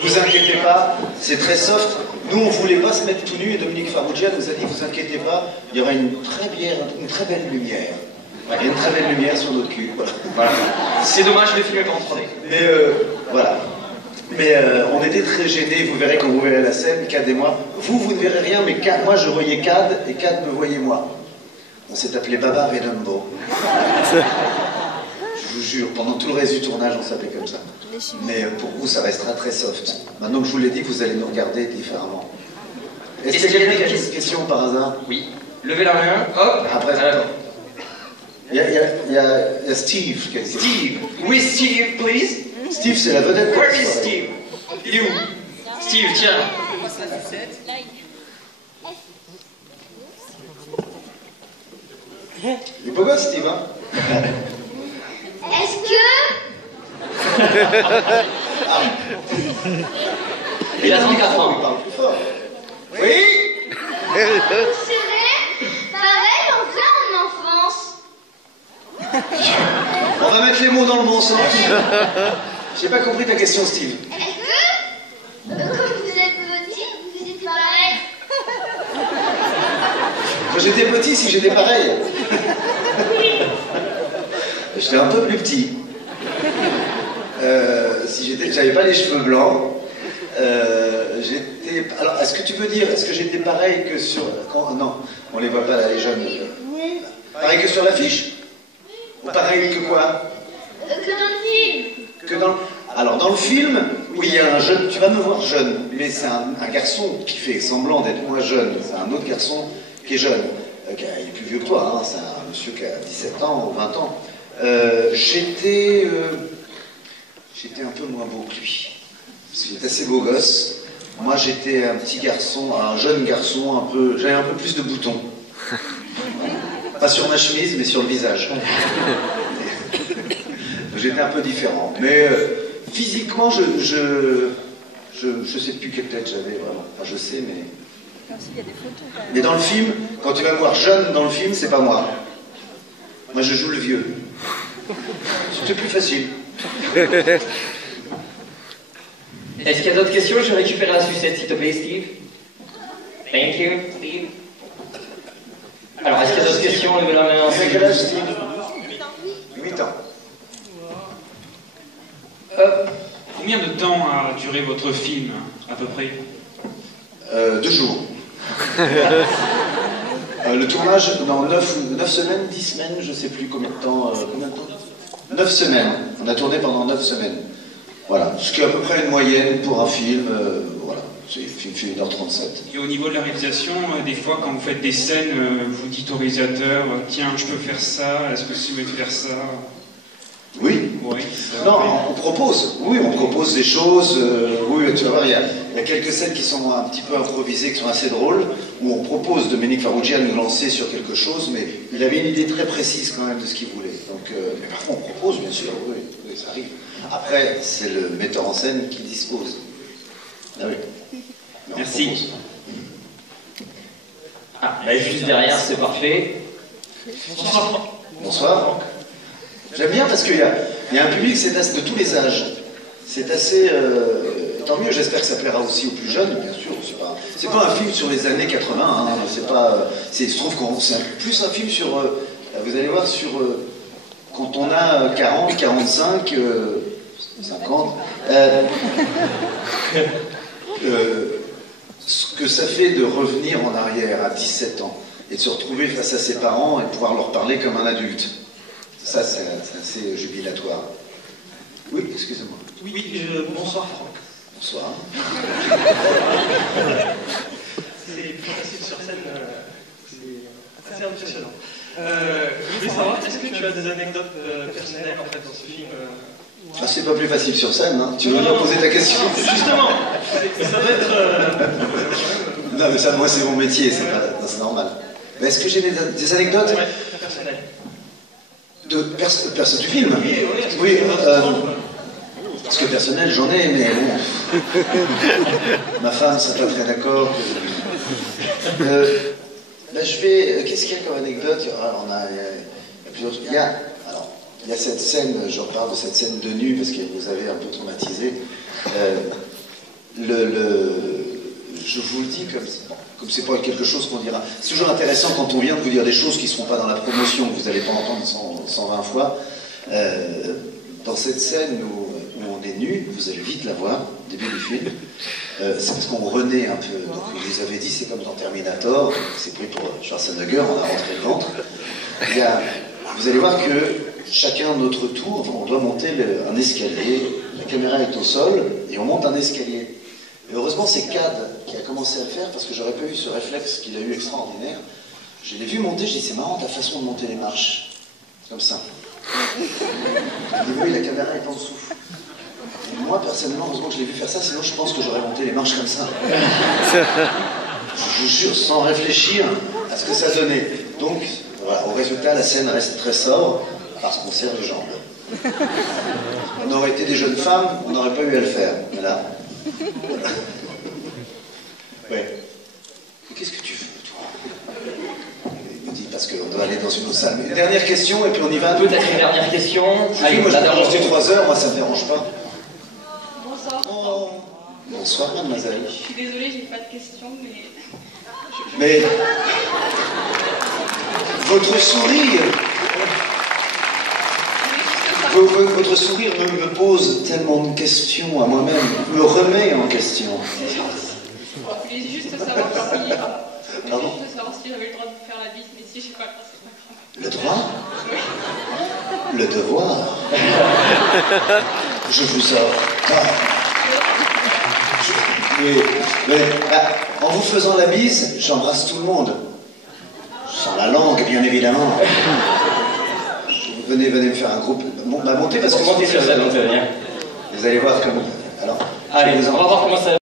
Vous inquiétez pas, c'est très soft. Nous, on voulait pas se mettre tout nu et Dominique Farrugia nous a dit, vous inquiétez pas, il y aura une très belle lumière. Il y a une très belle lumière sur notre cul. Voilà. C'est dommage, le film est pas en 3D. Mais voilà. Mais on était très gênés, vous verrez quand vous verrez la scène, Cad et moi. Vous ne verrez rien, mais moi je voyais Cad et Cad me voyait moi. On s'est appelé Babar et Dumbo. Je vous jure, pendant tout le reste du tournage, on s'appelait comme ça. Mais pour vous, ça restera très soft. Maintenant que je vous l'ai dit, vous allez nous regarder différemment. Est-ce qu'il y a des questions par hasard? Oui. Levez la main, hop. Après, Alors. il y a Steve. Steve. Oui, Steve, please. Steve, c'est la vedette. Where is Steve? Il est où? Steve, tiens. Il est beau gosse, Steve, hein? Est-ce que... Il a 34 ans. Il parle plus fort. Oui. Vous serez pareil en fait en enfance? On va mettre les mots dans le bon sens. J'ai pas compris ta question, Steve. Est-ce que, comme vous êtes petit, vous êtes pareil? Quand j'étais petit, si j'étais pareil. J'étais un peu plus petit. J'avais pas les cheveux blancs. Alors, est-ce que tu peux dire, est-ce que j'étais pareil que sur... Non, on les voit pas là, les jeunes. Pareil que sur l'affiche? Ou pareil que quoi? Que dans le film. Que dans... Alors, dans le film, oui, il y a un jeune, tu vas me voir jeune, mais c'est un garçon qui fait semblant d'être moins jeune. C'est un autre garçon qui est jeune. Il est plus vieux que toi, hein, c'est un monsieur qui a 17 ans ou 20 ans. J'étais un peu moins beau que lui. Parce qu'il est assez beau gosse. Moi, j'étais un petit garçon, un jeune garçon, j'avais un peu plus de boutons. Pas sur ma chemise, mais sur le visage. J'étais un peu différent. Mais physiquement, je sais plus quelle tête j'avais vraiment. Enfin, je sais, mais... Mais dans le film, quand tu vas me voir jeune dans le film, c'est pas moi. Moi, je joue le vieux. C'était plus facile. Est-ce qu'il y a d'autres questions? Je vais récupérer la sucette, s'il te plaît, Steve. Thank you, Steve. Alors, est-ce qu'il y a d'autres questions? Levez la main. À quel âge, Steve? 8 ans. Combien de temps a duré votre film, à peu près? 2 jours. Le tournage, dans 9 semaines, 10 semaines, je sais plus combien de temps. 9 semaines. On a tourné pendant 9 semaines. Voilà. Ce qui est à peu près une moyenne pour un film. Voilà. C'est film fait 1h37. Et au niveau de la réalisation, des fois, quand vous faites des scènes, vous dites au réalisateur, tiens, je peux faire ça, est-ce que tu veux faire ça? Oui. Oui. Non, on propose. Oui, on propose des choses. Oui, tu vas voir, il y a quelques scènes qui sont un petit peu improvisées, qui sont assez drôles, où on propose Dominique Farrugia à nous lancer sur quelque chose, mais il avait une idée très précise quand même de ce qu'il voulait. Donc, mais parfois on propose, bien sûr, oui, ça arrive. Après, c'est le metteur en scène qui dispose. Ah oui. Mais merci. Ah, là, juste derrière, c'est parfait. Bonsoir. Bonsoir. J'aime bien parce qu'il y a un public de tous les âges. C'est assez... tant mieux, j'espère que ça plaira aussi aux plus jeunes, bien sûr. C'est pas un film sur les années 80, hein, c'est pas... Je trouve que c'est plus un film sur... vous allez voir, sur... quand on a 40, 45, 50... ce que ça fait de revenir en arrière à 17 ans et de se retrouver face à ses parents et de pouvoir leur parler comme un adulte. Ça, c'est assez jubilatoire. Oui, excusez-moi. Oui, bonsoir Franck. Bonsoir. C'est plus facile sur scène, c'est assez impressionnant. Je voulais savoir, est-ce que tu as des anecdotes personnelles en fait dans ce film Ah, c'est pas plus facile sur scène, hein. Tu veux bien poser ta question? Justement, ça doit être... Non, mais ça, moi, c'est mon métier, c'est normal. Mais est-ce que j'ai des anecdotes? Ouais, personnelles. Du film? Oui, parce que personnel, j'en ai, mais bon. Ma femme serait pas très d'accord. Là, qu'est-ce qu'il y a comme anecdote? Il y a plusieurs trucs. Il y a cette scène, je reparle de cette scène de nu, parce que vous avez un peu traumatisé. je vous le dis comme c'est pas quelque chose qu'on dira. C'est toujours intéressant quand on vient de vous dire des choses qui ne seront pas dans la promotion, que vous n'allez pas entendre 120 fois. Dans cette scène où on est nu, vous allez vite la voir, au début du film, c'est parce qu'on renaît un peu. Donc, je vous avais dit, c'est comme dans Terminator, c'est pris pour Schwarzenegger, on a rentré le ventre. Vous allez voir que chacun de notre tour, on doit monter un escalier, la caméra est au sol, et on monte un escalier. Et heureusement, c'est Cad qui a commencé à le faire, parce que j'aurais pas eu ce réflexe qu'il a eu extraordinaire. Je l'ai vu monter, j'ai dit, c'est marrant ta façon de monter les marches. C'est comme ça. Et oui, la caméra est en dessous. Et moi, personnellement, heureusement que je l'ai vu faire ça, sinon je pense que j'aurais monté les marches comme ça. Je vous jure, sans réfléchir à ce que ça donnait. Donc, voilà, au résultat, la scène reste très sobre, parce qu'on serre les jambes. On aurait été des jeunes femmes, on n'aurait pas eu à le faire. Voilà. Ouais. Qu'est-ce que tu veux, toi? Il me dit, parce qu'on doit aller dans une autre salle. Une dernière question, et puis on y va. Peut-être une dernière question. Allez, moi, je vais rester 3 heures, moi, ça ne me dérange pas. Bonsoir. Oh. Bonsoir, mademoiselle. Je suis désolée, j'ai pas de questions, mais... Mais... Votre sourire... Votre sourire me pose tellement de questions à moi-même, me remet en question. C'est gentil. Je voulais juste savoir si... Pardon ? juste savoir si j'avais le droit de vous faire la bise, mais si je sais pas, c'est pas grave. Le droit ? Le devoir. Je vous offre. En vous faisant la bise, j'embrasse tout le monde. Sans la langue, bien évidemment. Venez me faire un groupe. Montez parce que... Montez sur scène, on peut venir. Vous allez voir comment... Alors, allez, on va voir comment ça...